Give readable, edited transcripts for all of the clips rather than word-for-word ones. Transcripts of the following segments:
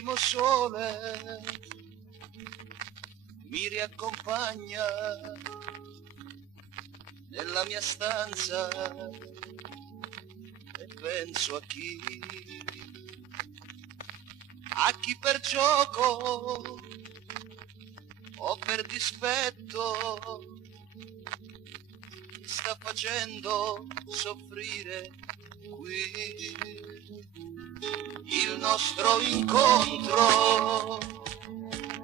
primo sole mi riaccompagna nella mia stanza e penso a chi per gioco o per dispetto mi sta facendo soffrire qui. Il nostro incontro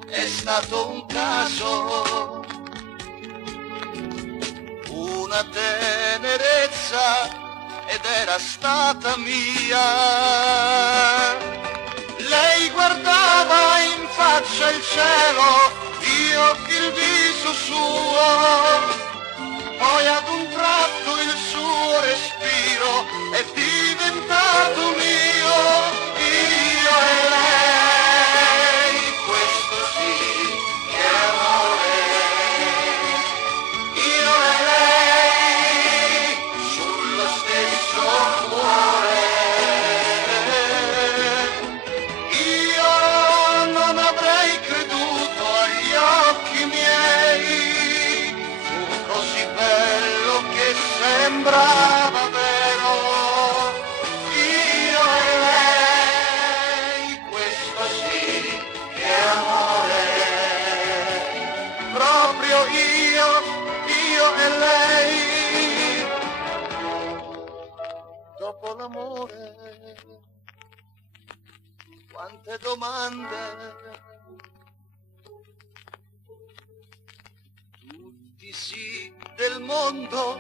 è stato un caso, una tenerezza ed era stata mia. Lei guardava in faccia il cielo, io il viso suo, poi ad un tratto il suo respiro è diventato mio. Io e lei, questo sì che è amore. Io e lei, sullo stesso cuore. Io non avrei creduto agli occhi miei, fu così bello che sembrava vero. Io e lei, questo sì che è amore. Proprio io e lei. Dopo l'amore, quante domande, tutti sì del mondo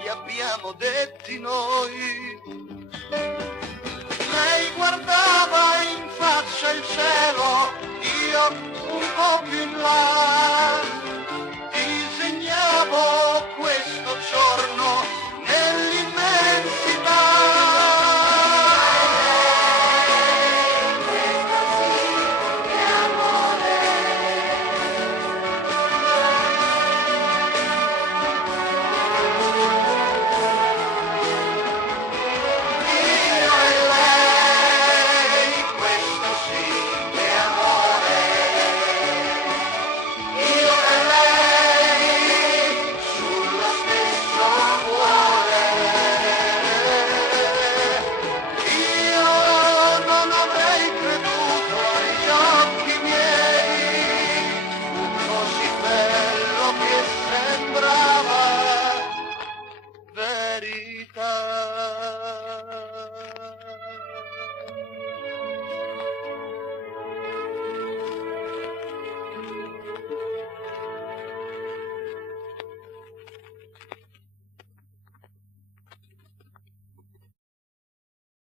li abbiamo detti noi. Lei guardava in faccia il cielo, io un po' più in là.